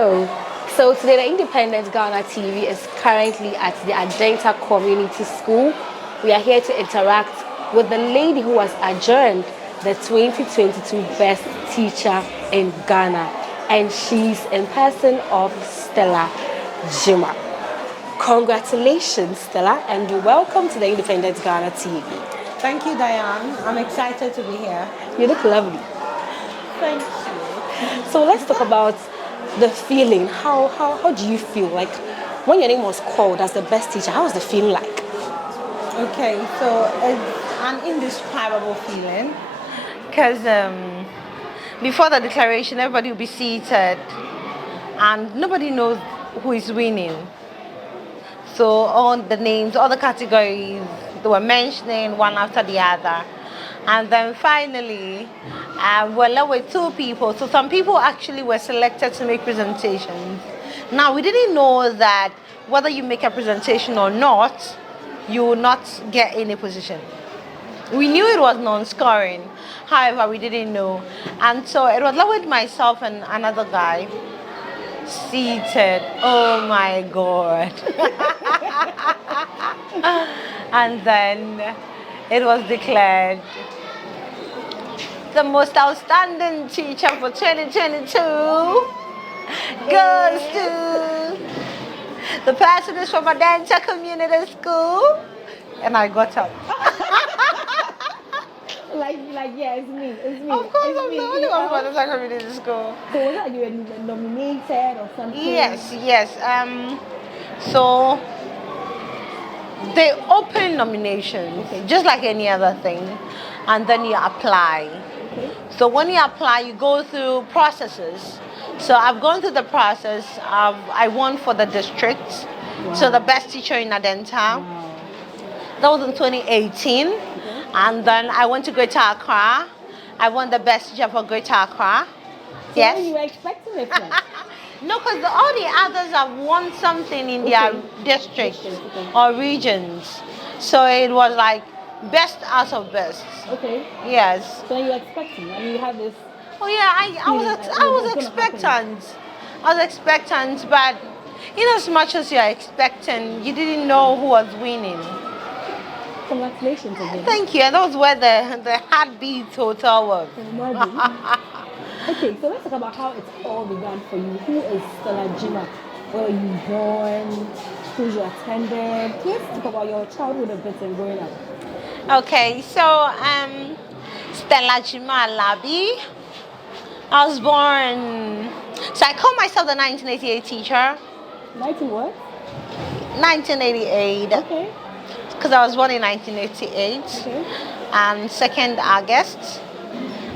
Hello. So today the Independent Ghana TV is currently at the Adenta Community School. We are here to interact with the lady who was adjourned the 2022 Best Teacher in Ghana, and she's in person of Stella Gyimah. Congratulations, Stella, and welcome to the Independent Ghana TV. Thank you, Diane. I'm excited to be here. You look lovely. Thank you. So let's talk about the feeling. How do you feel? Like when your name was called as the best teacher, how was the feeling like? Okay, so it's an indescribable feeling because before the declaration, everybody will be seated and nobody knows who is winning. So all the names, all the categories, they were mentioning one after the other. And then finally, we're left with two people. So some people actually were selected to make presentations. Now, we didn't know that whether you make a presentation or not, you will not get any position. We knew it was non-scoring. However, we didn't know. And so it was left with myself and another guy seated. Oh my God. And then it was declared the most outstanding teacher for 2022 goes to the person is from Adenta Community School. And I got up. Like yeah, it's me. Of course, I'm the only one from Adenta Community School. So was that you were nominated or something? Yes. So they open nominations, just like any other thing, and then you apply. Okay. So when you apply, you go through processes. So I've gone through the process. I won for the district, so the best teacher in Adenta. Wow. That was in 2018. And then I went to Greater Accra. I won the best teacher for Greater Accra. So yes. You were expecting it from? No, because all the others have won something in their districts or regions. So it was like best out of best. Okay. Yes. So you were expecting? I mean, you have this. Oh yeah, I was expectant. I was expectant, but in as much as you're expecting, you didn't know who was winning. Congratulations again. Thank you. And that was where the heartbeat total was. Okay, so let's talk about how it's all began for you. Who is Stella Gyimah? Where were you born? Schools you attended? Let's talk about your childhood a bit and growing up. Okay, so Stella Gyimah Larbi. I was born. So I call myself the 1988 teacher. 19 what? 1988. Okay. Because I was born in 1988. Okay. And 2nd August.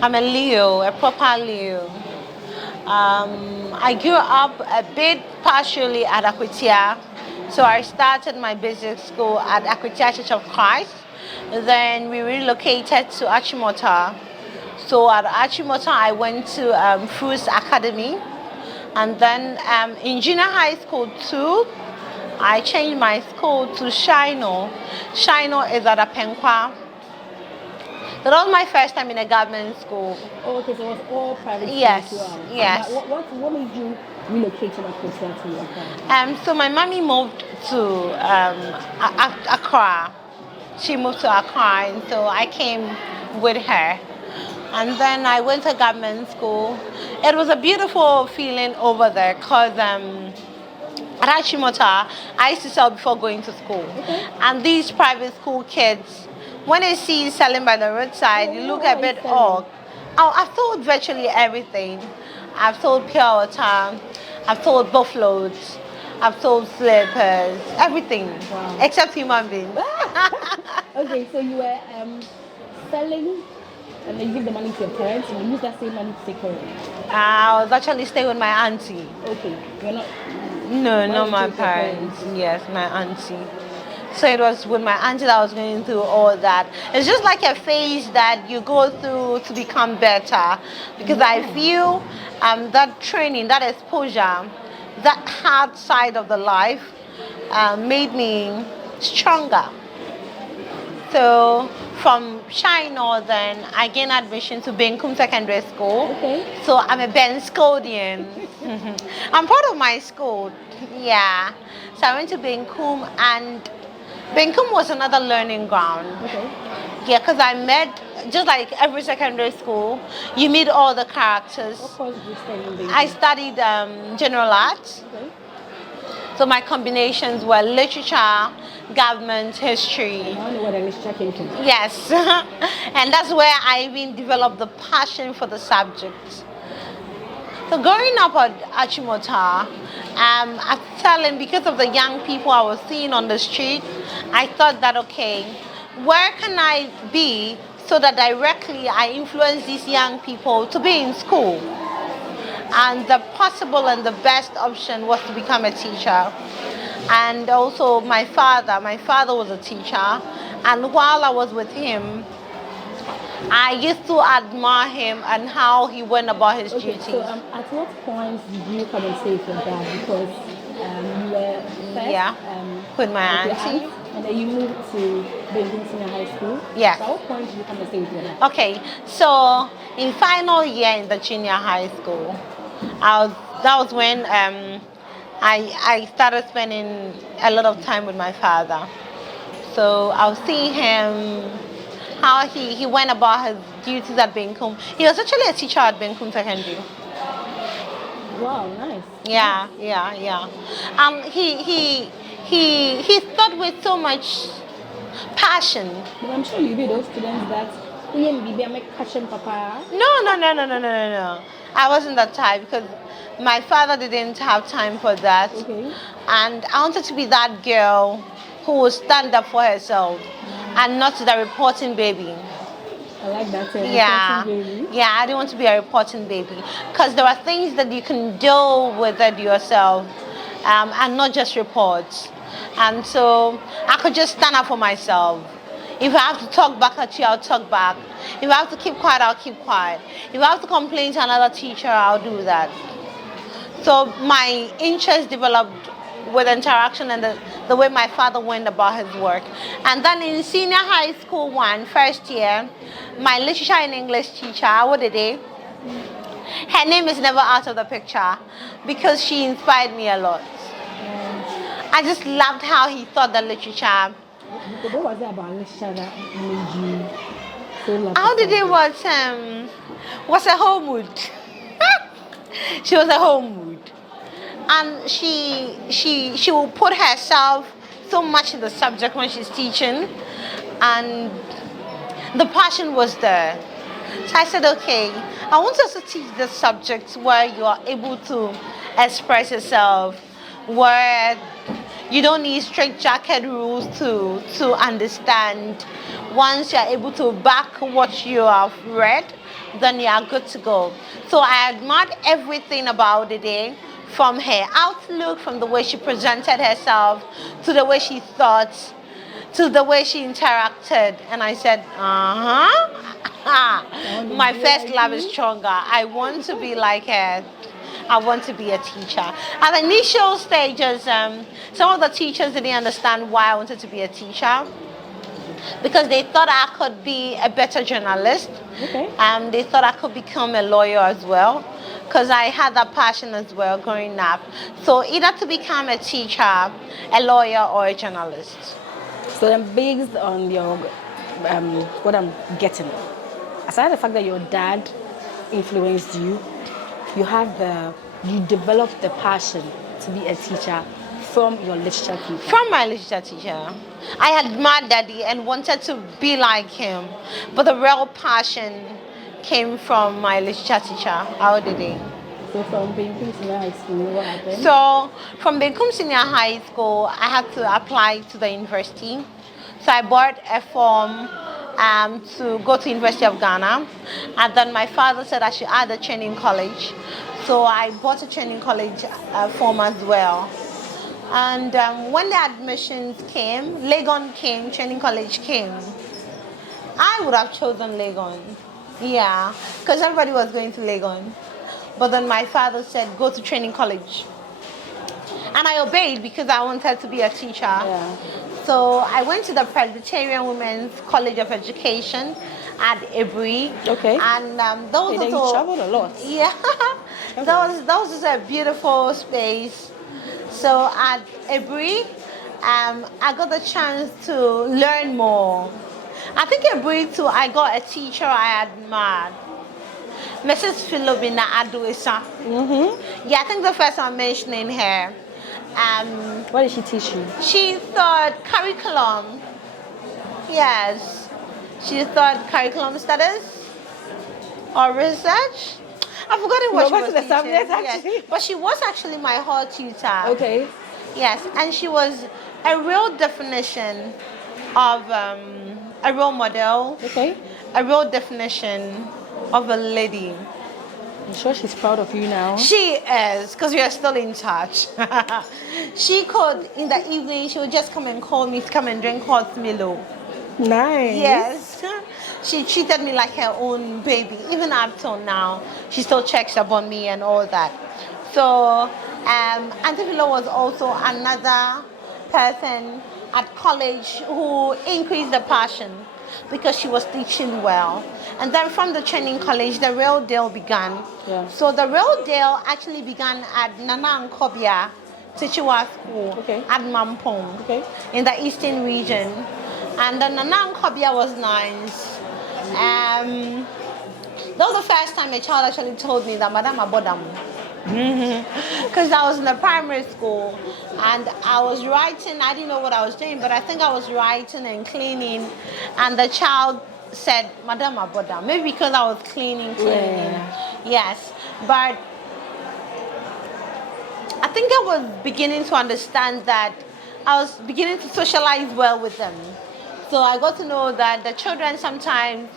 I'm a Leo, a proper Leo. I grew up a bit partially at Akwitia. So I started my basic school at Akwitia Church of Christ. Then we relocated to Achimota. So at Achimota, I went to Fruits Academy. And then in junior high school too, I changed my school to Shino. Shino is at Apenkwa. That was my first time in a government school. Oh, okay, so it was all private school. Yes. What made you relocate to Accra to Accra? So my mommy moved to Accra. She moved to Accra, and so I came with her. And then I went to government school. It was a beautiful feeling over there because at Achimota, I used to sell before going to school. Okay. And these private school kids, when they see you selling by the roadside, you look a bit odd. Oh, I've sold virtually everything. I've sold pure water. I've sold buffaloes. I've sold slippers. Everything. Wow. Except human beings. Okay, so you were selling, and then you give the money to your parents, and you use that same money to take care of it. I was actually staying with my auntie. Okay, you're not. No, not my parents. Yes, my auntie. So it was with my auntie that I was going through all that. It's just like a phase that you go through to become better. Because I feel that training, that exposure, that hard side of the life made me stronger. So from Shine Northern, I gained admission to Benkum Secondary School. Okay. So I'm a Benskodian. I'm proud of my school. Yeah. So I went to Benkum, and Benkum was another learning ground. Okay. Yeah, because I met, just like every secondary school, you meet all the characters. What course did you study in Benkum? I studied general arts. Okay. So my combinations were literature, government, history. I don't know what a literature came to. Yes. And that's where I even developed the passion for the subject. So growing up at Achimota, I'm telling, because of the young people I was seeing on the street, I thought that, okay, where can I be so that directly I influence these young people to be in school? And the possible and the best option was to become a teacher. And also my father was a teacher. And while I was with him, I used to admire him and how he went about his Okay, duties. so at what point did you come and stay with your dad? Because you were first Yeah, with my with your auntie. aunt, and then you moved to Benkum Senior High School. Yes. So at what point did you come and stay with your dad? Okay, so in final year in the junior high school, that was when I started spending a lot of time with my father. So I was seeing him, how he went about his duties at Benkum. He was actually a teacher at Benkum Secondary. Wow, nice. Yeah. He taught with so much passion. But I'm sure you be those students that maybe make catching papa. No. I wasn't that type because my father didn't have time for that. Okay. And I wanted to be that girl who would stand up for herself and not the reporting baby. I like that term. Yeah, Baby. yeah, I didn't want to be a reporting baby because there are things that you can deal with it yourself and not just reports. And so I could just stand up for myself. If I have to talk back at you, I'll talk back. If I have to keep quiet, I'll keep quiet. If I have to complain to another teacher, I'll do that. So my interest developed with interaction and the way my father went about his work. And then in senior high school first year, my literature and English teacher, what did they? Her name is never out of the picture because she inspired me a lot. I just loved how he taught the literature. What was it about literature that made you so love? How did it was a whole mood. She was a whole mood. And she will put herself so much in the subject when she's teaching, and the passion was there. So I said, okay, I want us to teach the subjects where you are able to express yourself, where you don't need straitjacket rules to understand. Once you're able to back what you have read, then you are good to go. So I admired everything about the day, from her outlook, from the way she presented herself, to the way she thought, to the way she interacted. And I said, my first love is stronger. I want to be like her. I want to be a teacher. At the initial stages, some of the teachers didn't understand why I wanted to be a teacher, because they thought I could be a better journalist. Okay. They thought I could become a lawyer as well, because I had that passion as well growing up. So either to become a teacher, a lawyer, or a journalist. So then, based on your what I'm getting, aside the fact that your dad influenced you, you developed the passion to be a teacher from your literature teacher. From my literature teacher. I admired Daddy and wanted to be like him, but the real passion came from my literature teacher. How did he? So from Benkum Senior High School, what happened? So from Benkum Senior High School, I had to apply to the university. So I bought a form to go to University of Ghana, and then my father said I should add a training college. So I bought a training college form as well. And when the admissions came, Legon came, training college came. I would have chosen Legon, yeah, because everybody was going to Legon. But then my father said, go to training college. And I obeyed because I wanted to be a teacher. Yeah. So I went to the Presbyterian Women's College of Education at Ebri. Okay. And those Hey, then you traveled a lot. Yeah. that was just a beautiful space. So at Ebri, I got the chance to learn more. I think Ebri too, I got a teacher I admired. Mrs. Philomena Aduisa. Yeah, I think the first time I'm mentioning her. What did she teach you? She taught curriculum. Yes. She taught curriculum studies or research. I've forgotten what she was teaching. Subject, actually. Yes. But she was actually my hall tutor. Okay. Yes, and she was a real definition of a role model. Okay. A real definition of a lady. I'm sure she's proud of you now. She is, because we are still in touch. She could, in the evening, she would just come and call me to come and drink hot Milo. Nice. Yes. She treated me like her own baby. Even up till now, she still checks up on me and all that. So, Auntie Philo was also another person at college who increased the passion because she was teaching well. And then from the training college, the real deal began. Yeah. So the real deal actually began at Nana Nkobia Tichiwa School at Mampong in the eastern region. And the Nana Nkobia was nice. That was the first time a child actually told me that Madam Abodam. Because I was in the primary school and I was writing, I didn't know what I was doing, but I think I was writing and cleaning, and the child said, Madam Aboda, maybe because I was cleaning. Yes, but I think I was beginning to understand that I was beginning to socialize well with them. So I got to know that the children sometimes,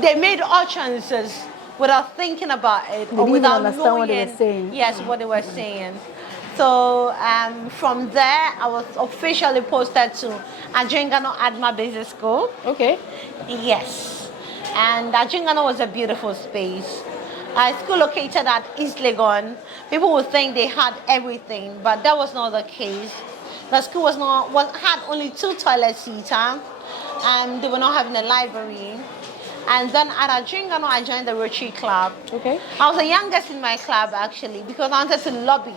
they made utterances without thinking about it or without knowing what they were saying. Yes, what they were saying. So from there, I was officially posted to Ajingano Adma Basic School. Okay. Yes. And Ajingano was a beautiful space. A school located at East Legon. People would think they had everything, but that was not the case. The school had only 2 toilet seats, and they were not having a library. And then at Ajingano, I joined the Rotary Club. Okay. I was the youngest in my club, actually, because I wanted to lobby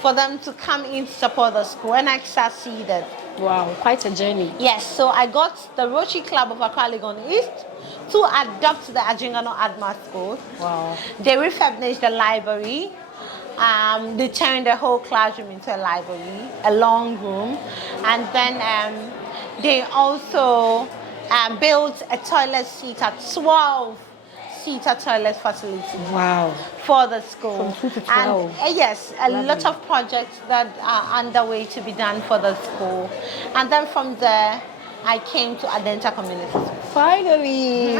for them to come in to support the school, and I succeeded. Wow, quite a journey. Yes, so I got the Rotary Club of Accra Legon East to adopt the Ajingano Adma School. Wow. They refurbished the library. They turned the whole classroom into a library, a long room. And then they also built a toilet seat, a 12-seater toilet facility. Wow. For the school. From 2 to 12. And, yes, a lot of projects that are underway to be done for the school. And then from there, I came to Adenta Community School. Finally.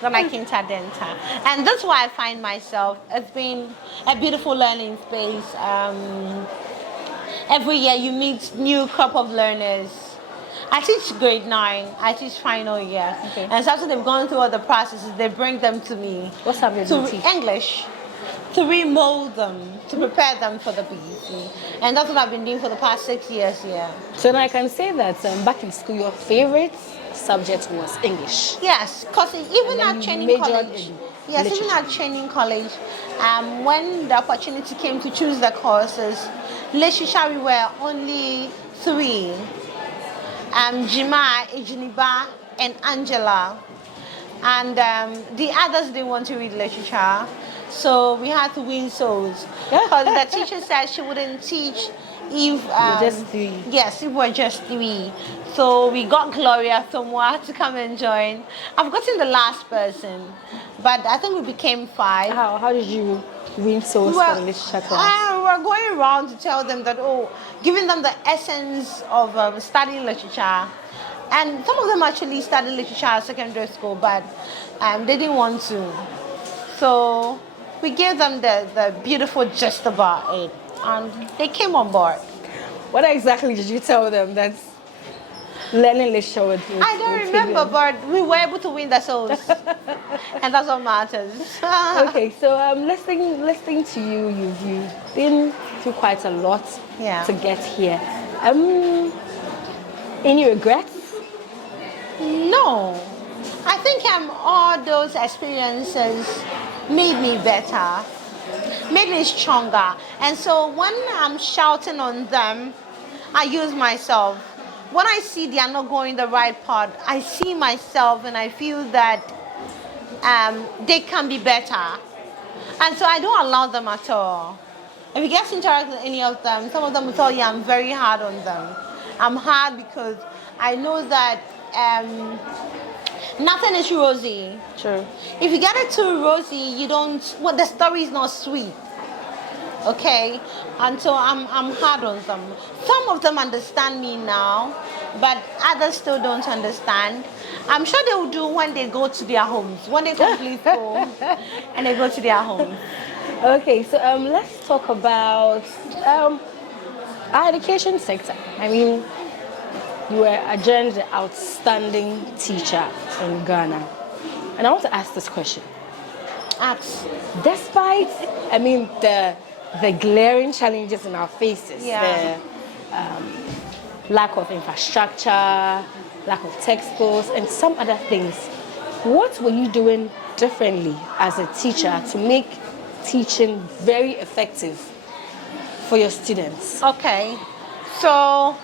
Then I came to Adenta. And that's why I find myself, it's been a beautiful learning space. Every year you meet new crop of learners. I teach grade 9, I teach final year. Okay. And so after they've gone through all the processes, they bring them to me. What subject do you teach? English. To remold them, to prepare them for the BEC. And that's what I've been doing for the past 6 years here. So now I can say that back in school, your favorite subject was English. Yes, because even at training college, even at training college, when the opportunity came to choose the courses, literature we were only 3. Gyimah, Ejiniba, and Angela. And the others didn't want to read literature, so we had to win souls. Because the teacher said she wouldn't teach if just 3. Yes, if we're just 3. So we got Gloria Thomoa to come and join. I've gotten the last person, but I think we became 5. How did you win souls for the literature class? We were going around to tell them that, giving them the essence of studying literature. And some of them actually studied literature at secondary school, but they didn't want to. So we gave them the beautiful gist about it, and they came on board. What exactly did you tell them that learning literature would I don't remember, but we were able to win the souls. And that's what matters. Okay, so listening to you, you've been through quite a lot to get here. Any regrets? No. I think all those experiences made me better, made me stronger. And so when I'm shouting on them, I use myself. When I see they are not going the right path, I see myself and I feel that they can be better. And so I don't allow them at all. If you get to interact with any of them, some of them will tell you I'm very hard on them. I'm hard because I know that nothing is rosy. True. If you get it too rosy, you don't. Well, the story is not sweet. Okay, and so I'm hard on them. Some of them understand me now, but others still don't understand. I'm sure they will do when they go to their homes, when they complete school and they go to their homes. Okay, so let's talk about our education sector. I mean, you were adjourned the outstanding teacher in Ghana. And I want to ask this question. Ask. Despite, I mean, the glaring challenges in our faces, the lack of infrastructure, lack of textbooks, and some other things, what were you doing differently as a teacher to make teaching very effective for your students? Okay, so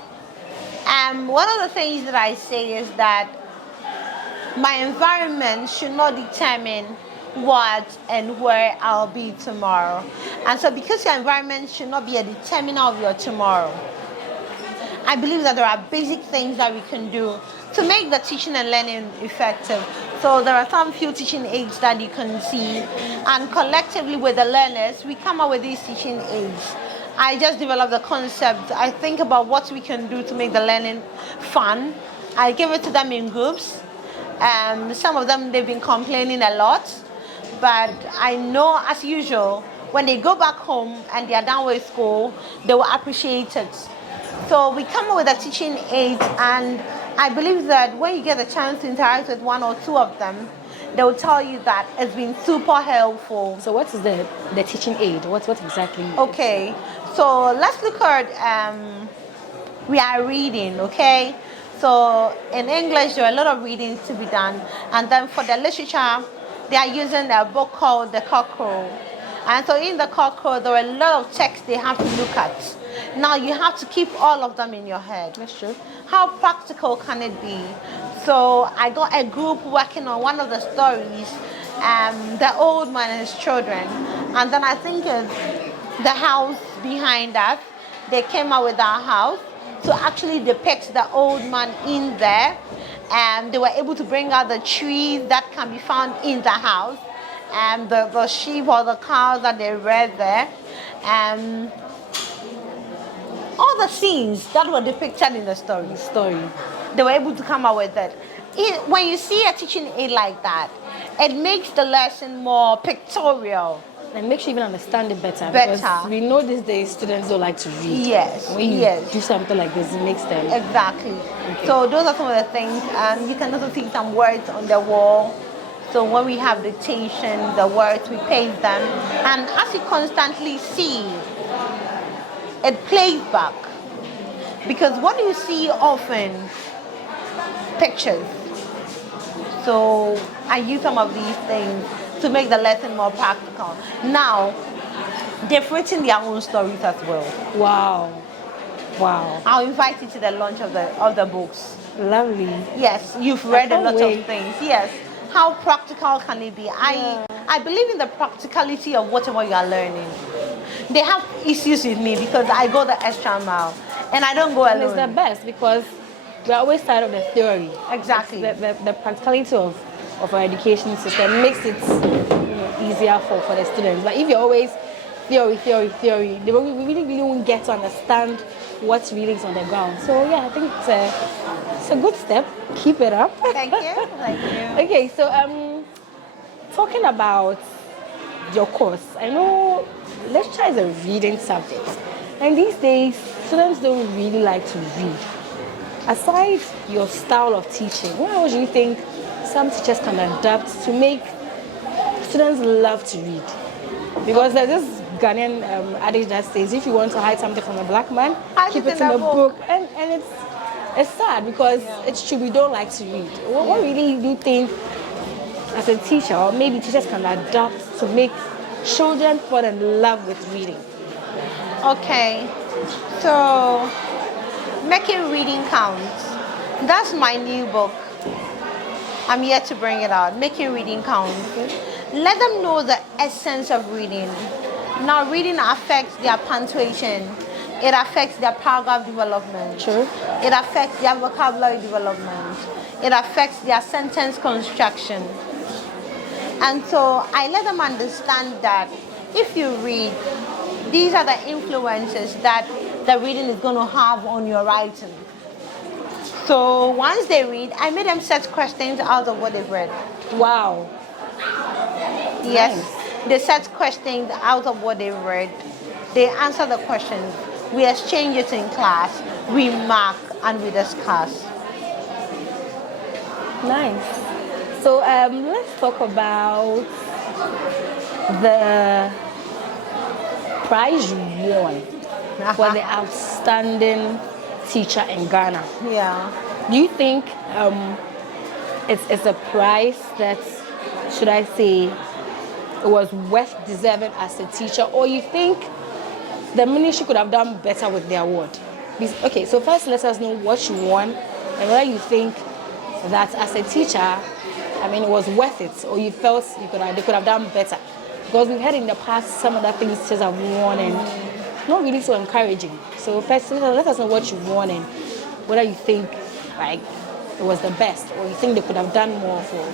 one of the things that I say is that my environment should not determine what and where I'll be tomorrow. And so because your environment should not be a determiner of your tomorrow, I believe that there are basic things that we can do to make the teaching and learning effective. So there are some few teaching aids that you can see, and collectively with the learners, we come up with these teaching aids. I just developed the concept. I think about what we can do to make the learning fun. I give it to them in groups. Some of them, they've been complaining a lot, but I know, as usual, when they go back home and they are done with school, they will appreciate it. So we come up with a teaching aid, and I believe that when you get the chance to interact with one or two of them, they will tell you that it's been super helpful. So what is the teaching aid? What exactly? Okay, so let's look at, we are reading, okay? So in English, there are a lot of readings to be done. And then for the literature, they are using a book called The Cockerel. And so in The Cockerel, there are a lot of texts they have to look at. Now you have to keep all of them in your head. That's true. How practical can it be? So I got a group working on one of the stories, The Old Man and His Children. And then I think the house behind that, they came out with our house to actually depict the old man in there. And they were able to bring out the trees that can be found in the house, and the sheep or the cows that they read there. All the scenes that were depicted in the story. They were able to come out with it. When you see a teaching aid like that, it makes the lesson more pictorial. And makes you even understand it better. Because we know these days students don't like to read. Yes. When you do something like this, it makes them. Exactly. Okay. So those are some of the things. You can also see some words on the wall. So when we have dictation, the words, we paste them. And as you constantly see, it plays back. Because what you see often, pictures. So I use some of these things to make the lesson more practical. Now, they've written their own stories as well. Wow. I'll invite you to the launch of the books. Lovely. Yes, you've read a lot of things. Yes. How practical can it be? I believe in the practicality of whatever you are learning. They have issues with me because I go the extra mile and I don't go alone. It's the best because we're always tired of the theory. Exactly. The practicality of our education system makes it easier for the students. But if you're always theory, they really won't get to understand what's really is on the ground. So yeah, I think it's a good step. Keep it up. Thank you. Okay, so talking about your course, I know literature is a reading subject, and these days students don't really like to read. Aside your style of teaching, what else do you think some teachers can adapt to make students love to read? Because there's this Ghanaian adage that says, if you want to hide something from a black man, Hide keep it it in in a a book. book. And it's sad because it's true, we don't like to read. What really do you think as a teacher, or maybe teachers can adopt to make children fall in love with reading? Okay, so making reading count. That's my new book. I'm yet to bring it out. Making reading count. Let them know the essence of reading. Now, reading affects their punctuation. It affects their paragraph development. True. It affects their vocabulary development. It affects their sentence construction. And so I let them understand that if you read, these are the influences that the reading is going to have on your writing. So once they read, I made them set questions out of what they've read. Wow. Yes, Nice. they set questions out of what they've read. They answer the questions. We exchange it in class. We mark and we discuss. Nice. So let's talk about the prize you won for the outstanding teacher in Ghana. Yeah. Do you think it's a prize that, should I say, it was worth deserving as a teacher, or you think the ministry could have done better with the award? Okay, so first let us know what you won and whether you think that as a teacher, it was worth it, or you felt they could have done better. Because we've heard in the past some of the things teachers have won and not really so encouraging. So first let us know what you won and whether you think like it was the best, or you think they could have done more for.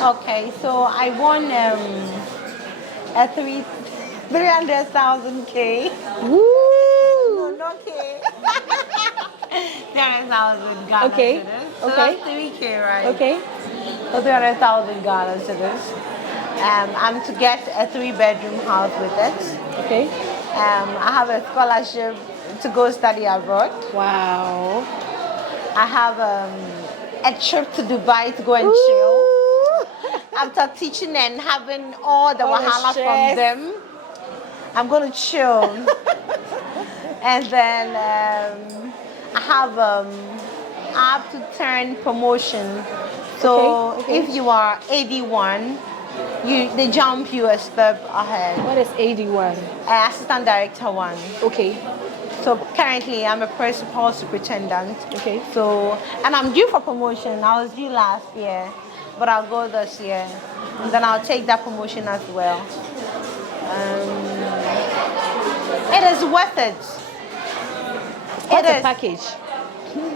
Okay, so I won a 300,000 K. Woo! No, not K. 300,000 Ghana Okay. cedis. So Okay. that's 3K, right? Okay. So 300,000 Ghana cedis. I'm to get a 3-bedroom house with it. Okay. I have a scholarship to go study abroad. Wow. I have a trip to Dubai to go and chill. After teaching and having all the All the wahala from stress. them, I'm going to chill. And then I have to turn promotion. So Okay. if you are AD1, they jump you a step ahead. What is AD1? Assistant Director 1. Okay. So currently I'm a principal superintendent. Okay. So, and I'm due for promotion. I was due last year, but I'll go this year. And then I'll take that promotion as well. It is worth it. What's It the is. package?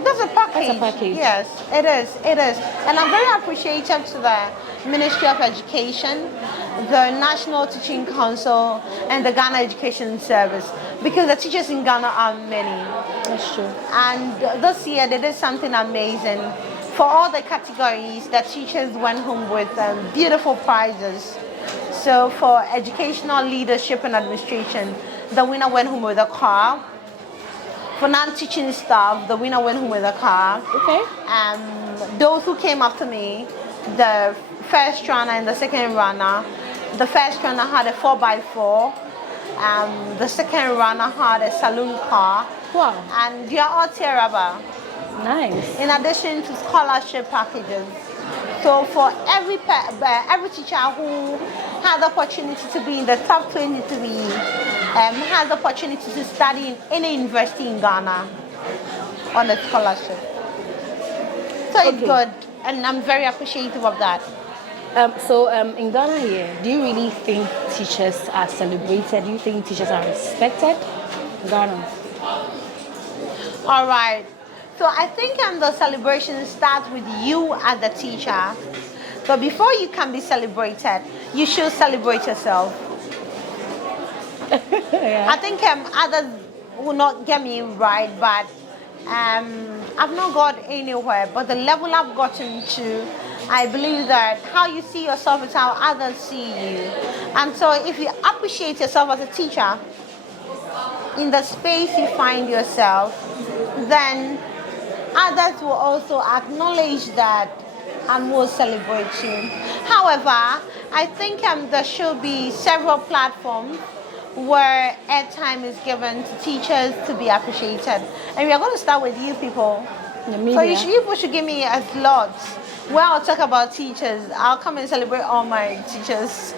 That's a package. That's a package. Yes, it is. It is. And I'm very appreciative to the Ministry of Education, the National Teaching Council, and the Ghana Education Service, because the teachers in Ghana are many. That's true. And this year they did something amazing. For all the categories, the teachers went home with beautiful prizes. So for educational leadership and administration, the winner went home with a car. For non-teaching staff, the winner went home with a car. Okay. Those who came after me, the first runner and the second runner, the first runner had a 4x4. The second runner had a saloon car. Wow. And they are all terrible. Nice. In addition to scholarship packages. So for every teacher who has the opportunity to be in the top 23, has the opportunity to study in any university in Ghana on a scholarship. So it's good, and I'm very appreciative of that. So in Ghana here, do you really think teachers are celebrated? Do you think teachers are respected in Ghana? All right. So I think the celebration starts with you as the teacher. So before you can be celebrated, you should celebrate yourself. Yeah. I think others will not get me right, but I've not got anywhere. But the level I've gotten to, I believe that how you see yourself is how others see you. And so if you appreciate yourself as a teacher, in the space you find yourself, then others will also acknowledge that and will celebrate you. However, I think there should be several platforms where airtime is given to teachers to be appreciated. And we are going to start with you people. The So media. you people should give me a slot where I'll talk about teachers. I'll come and celebrate all my teachers.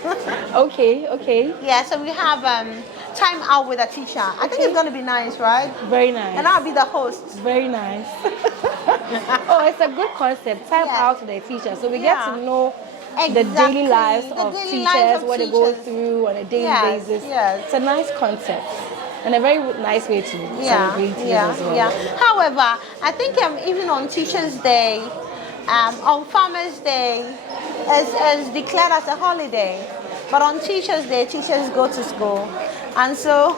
Okay, okay. Yeah, so we have time out with a teacher. I think it's going to be nice, right? Very nice. And I'll be the host. Very nice. Oh, it's a good concept. Time Yes. out to the teacher. So we Yeah. get to know the Exactly. daily lives The of daily teachers, lives of what they go teachers. through on a daily Yes, basis. yes. It's a nice concept. And a very nice way to celebrate teachers as well. Yeah. However, I think even on Teachers' Day, on Farmers' Day, is declared as a holiday. But on Teachers' Day, teachers go to school, and so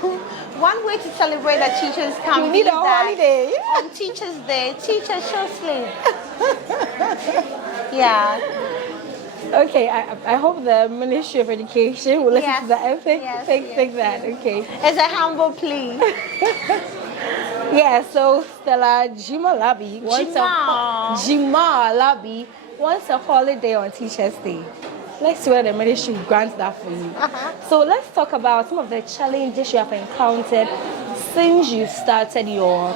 one way to celebrate that teachers can You be need a that holiday. on Teachers' Day, teachers should sleep. Yeah. Okay, I hope the Ministry of Education will listen Yes, to that and think, yes, think that. Okay. It's a humble plea. Yeah, so Stella Gyimah Larbi Gyimah Larbi wants a holiday on Teachers' Day. Let's see whether the ministry grants that for you. So let's talk about some of the challenges you have encountered since you started your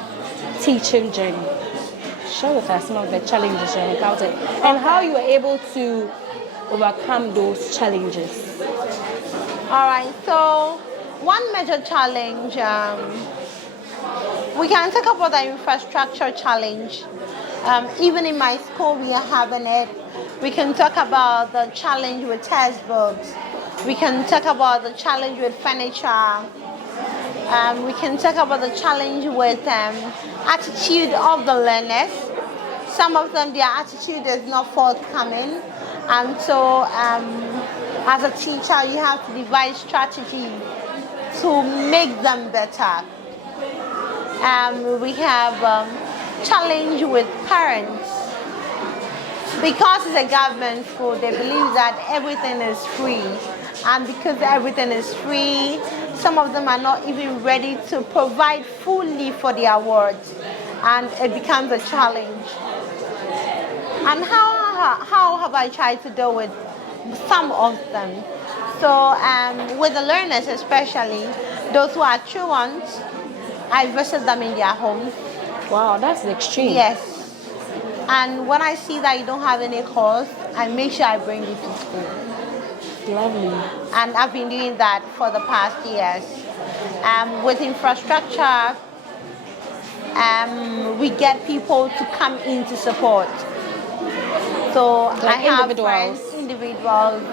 teaching journey. Share with us some of the challenges you have encountered and how you were able to overcome those challenges. All right, so one major challenge, we can talk about the infrastructure challenge. Even in my school, we are having it. We can talk about the challenge with textbooks. We can talk about the challenge with furniture. We can talk about the challenge with attitude of the learners. Some of them, their attitude is not forthcoming. And so, as a teacher, you have to devise strategy to make them better. We have challenge with parents. Because it's a government school, they believe that everything is free. And because everything is free, some of them are not even ready to provide fully for the awards. And it becomes a challenge. And how have I tried to deal with some of them? So with the learners especially, those who are true ones, I visit them in their homes. Wow, that's the extreme. Yes. And when I see that you don't have any course, I make sure I bring you to school. Lovely. And I've been doing that for the past years. With infrastructure, we get people to come in to support. So Like I have individuals. friends, individuals,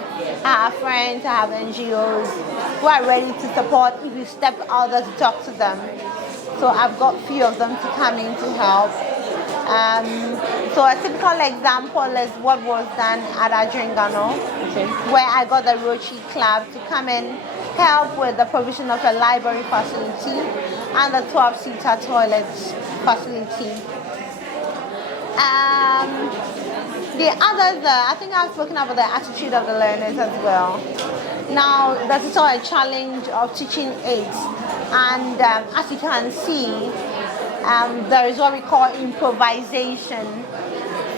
I have friends, I have NGOs who are ready to support if you step out there to talk to them. So I've got a few of them to come in to help. So a typical example is what was done at Adringano, Okay. where I got the Rochi Club to come and help with the provision of a library facility and the 12-seater toilets facility. The others, I think I've spoken about the attitude of the learners as well. Now, that is all a challenge of teaching aids. And as you can see, there is what we call improvisation.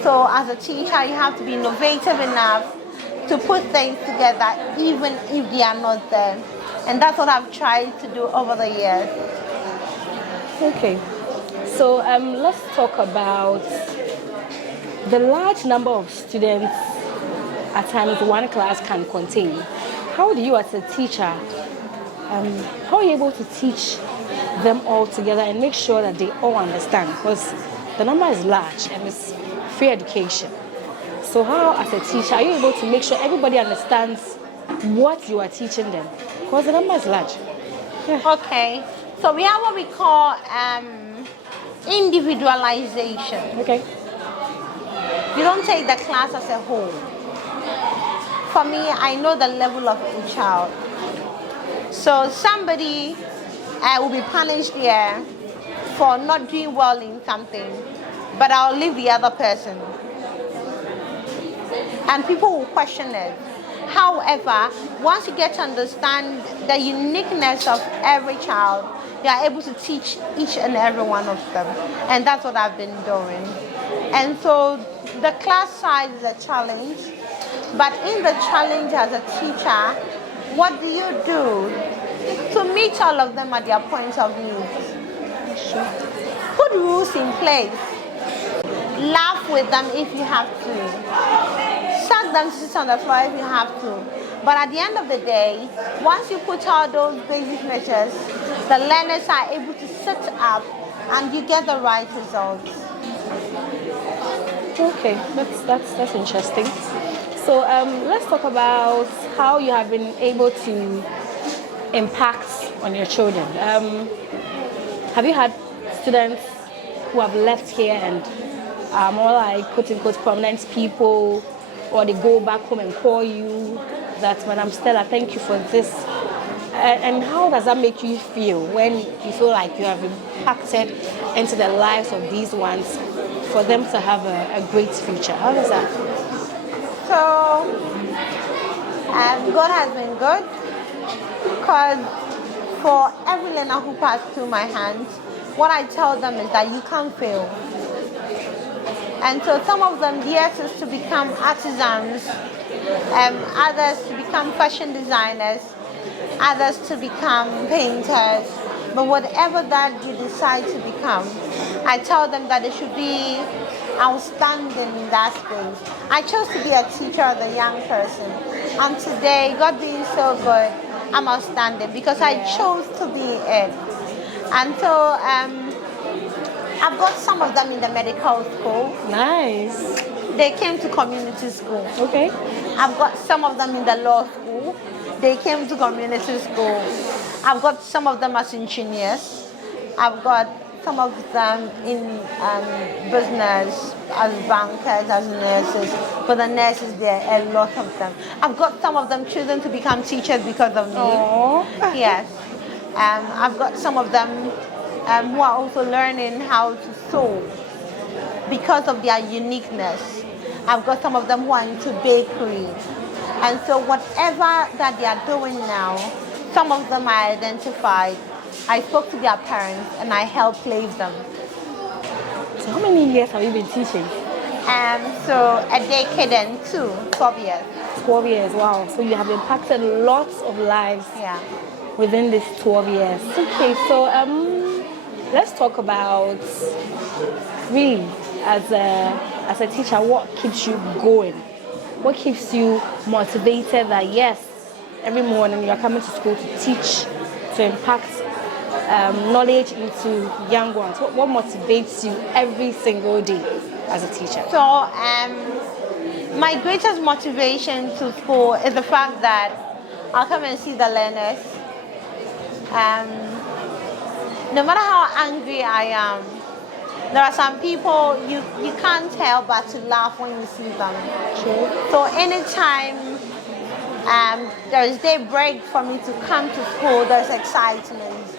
So as a teacher, you have to be innovative enough to put things together even if they are not there. And that's what I've tried to do over the years. Okay. So let's talk about the large number of students at times one class can contain. How do you as a teacher, how are you able to teach them all together and make sure that they all understand? Because the number is large and it's free education. So how as a teacher are you able to make sure everybody understands what you are teaching them? Because the number is large. Yeah. Okay, so we have what we call individualization. Okay. You don't take the class as a whole. For me, I know the level of a child. So somebody will be punished here for not doing well in something, but I'll leave the other person. And people will question it. However, once you get to understand the uniqueness of every child, you are able to teach each and every one of them. And that's what I've been doing. And so the class size is a challenge, but in the challenge as a teacher, what do you do to meet all of them at their points of need. Sure. Put rules in place. Laugh with them if you have to. Shut them to sit on the floor if you have to. But at the end of the day, once you put all those basic measures, the learners are able to sit up and you get the right results. Okay, that's interesting. So let's talk about how you have been able to impact on your children. Have you had students who have left here and are more like quote unquote prominent people, or they go back home and call you that Madam Stella, thank you for this? And how does that make you feel when you feel like you have impacted into the lives of these ones for them to have a great future? How does that? So, God has been good, because for every learner who passed through my hands, what I tell them is that you can't fail. And so some of them, yes, is to become artisans, others to become fashion designers, others to become painters. But whatever that you decide to become, I tell them that they should be outstanding in that space. I chose to be a teacher of the young person. And today, God being so good, I'm outstanding because I chose to be it. And so I've got some of them in the medical school. Nice. They came to community school. Okay. I've got some of them in the law school. They came to community school. I've got some of them as engineers. I've got some of them in business, as bankers, as nurses. For the nurses, there are a lot of them. I've got some of them choosing to become teachers because of me. Aww. Yes. I've got some of them who are also learning how to sew because of their uniqueness. I've got some of them who are into bakery. And so whatever that they are doing now, some of them I identified. I spoke to their parents and I helped place them. So how many years have you been teaching? So a decade and 12 years. 12 years, wow. So you have impacted lots of lives within these 12 years. Okay, so let's talk about really as a teacher, what keeps you going? What keeps you motivated that yes, every morning you're coming to school to teach, to impact knowledge into young ones? What motivates you every single day as a teacher? So my greatest motivation to school is the fact that I'll come and see the learners. No matter how angry I am, there are some people you can't help but to laugh when you see them. True. So anytime there is daybreak for me to come to school, there's excitement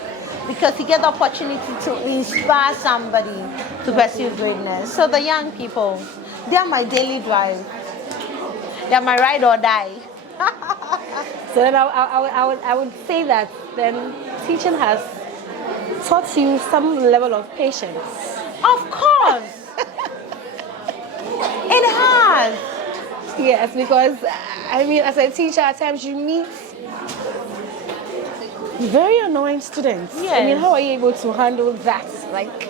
because you get the opportunity to inspire somebody to pursue greatness. So the young people, they are my daily drive. They are my ride or die. So then I would say that then teaching has taught you some level of patience. Of course. It has. Yes, because I mean, as a teacher, at times you meet very annoying students. Yes. I mean, how are you able to handle that? Like,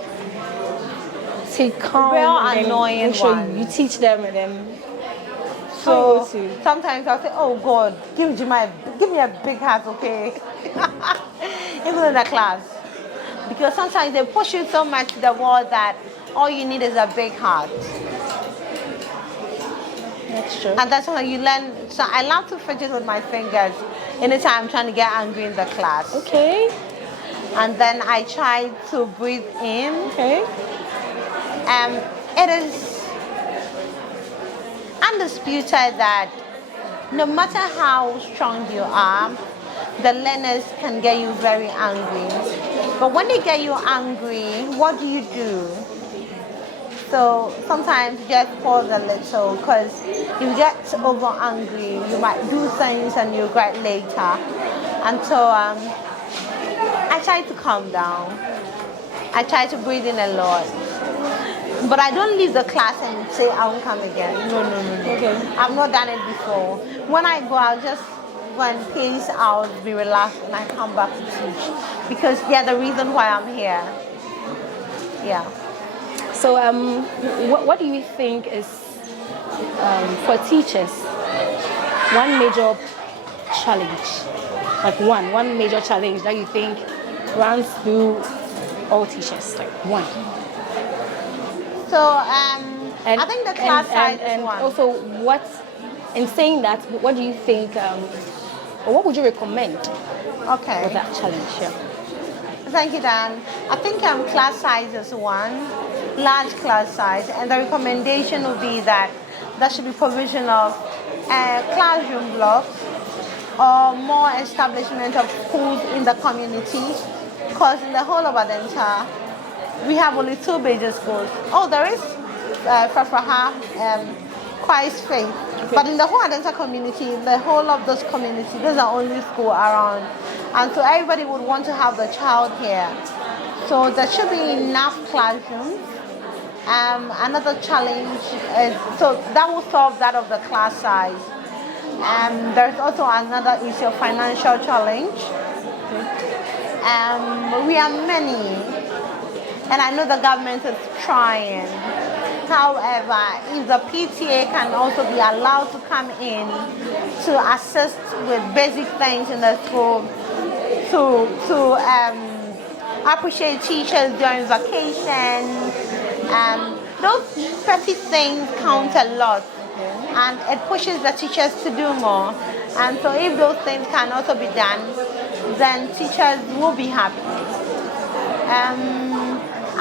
stay calm. Real and annoying make sure ones. you teach them, and then So sometimes I'll say, oh God, give me a big heart, okay? Even in the class. Because sometimes they push you so much to the wall that all you need is a big heart. That's true. And that's when you learn. So I love to fidget with my fingers anytime I'm trying to get angry in the class. Okay. And then I try to breathe in. Okay. It is undisputed that no matter how strong you are, the learners can get you very angry. But when they get you angry, what do? So sometimes you just pause a little because if you get over angry, you might do things and you regret later. And so I try to calm down. I try to breathe in a lot. But I don't leave the class and say I won't come again. No. Okay. I've not done it before. When I go, I'll just go and pace out, be relaxed, and I come back to teach because they're the reason why I'm here. Yeah. So, what do you think is for teachers one major challenge, like one major challenge that you think runs through all teachers, like one? So I think the class size is and one. also, what in saying that, what do you think, or what would you recommend Okay. with that challenge? Yeah. Thank you, Dan. I think class size is one, large class size, and the recommendation would be that there should be provision of classroom blocks or more establishment of schools in the community, because in the whole of Adenta, we have only 2 basic schools. Oh, there is Fafraha, Christ Faith. Okay. But in the whole Adenta community, the whole of those communities, there's the only school around. And so everybody would want to have the child here. So there should be enough classrooms. Another challenge is, so that will solve that of the class size. There's also another issue of financial challenge. We are many, and I know the government is trying. However, if the PTA can also be allowed to come in to assist with basic things in the school, to appreciate teachers during vacation, those petty things count a lot, and it pushes the teachers to do more. And so if those things can also be done, then teachers will be happy.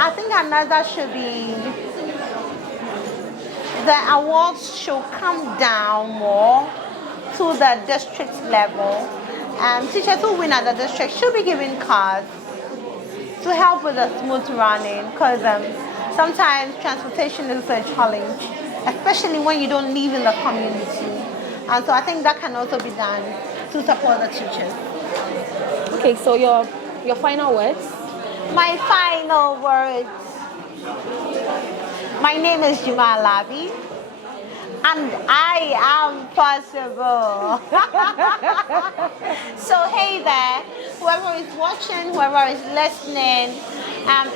I think another should be the awards should come down more to the district level. Teachers who win at the district should be given cards to help with the smooth running, because sometimes transportation is a challenge, especially when you don't live in the community. And so I think that can also be done to support the teachers. Okay, so your final words? My final words. My name is Gyimah Larbi, and I am possible. So hey there, whoever is watching, whoever is listening,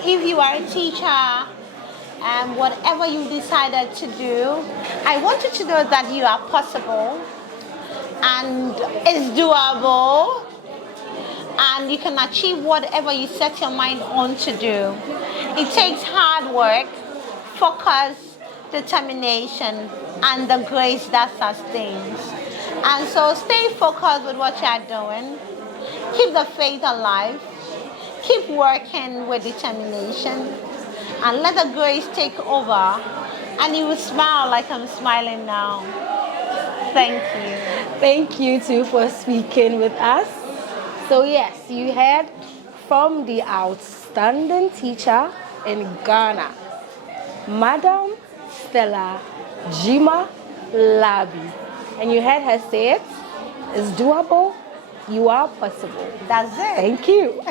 if you are a teacher, whatever you decided to do, I want you to know that you are possible, and it's doable, and you can achieve whatever you set your mind on to do. It takes hard work, focus, determination, and the grace that sustains. And so stay focused with what you are doing. Keep the faith alive. Keep working with determination. And let the grace take over. And you will smile like I'm smiling now. Thank you. Thank you too for speaking with us. So yes, you heard from the outstanding teacher in Ghana, Madam Stella Gyimah Larbi. And you heard her say it, it's doable, you are possible. That's it. Thank you.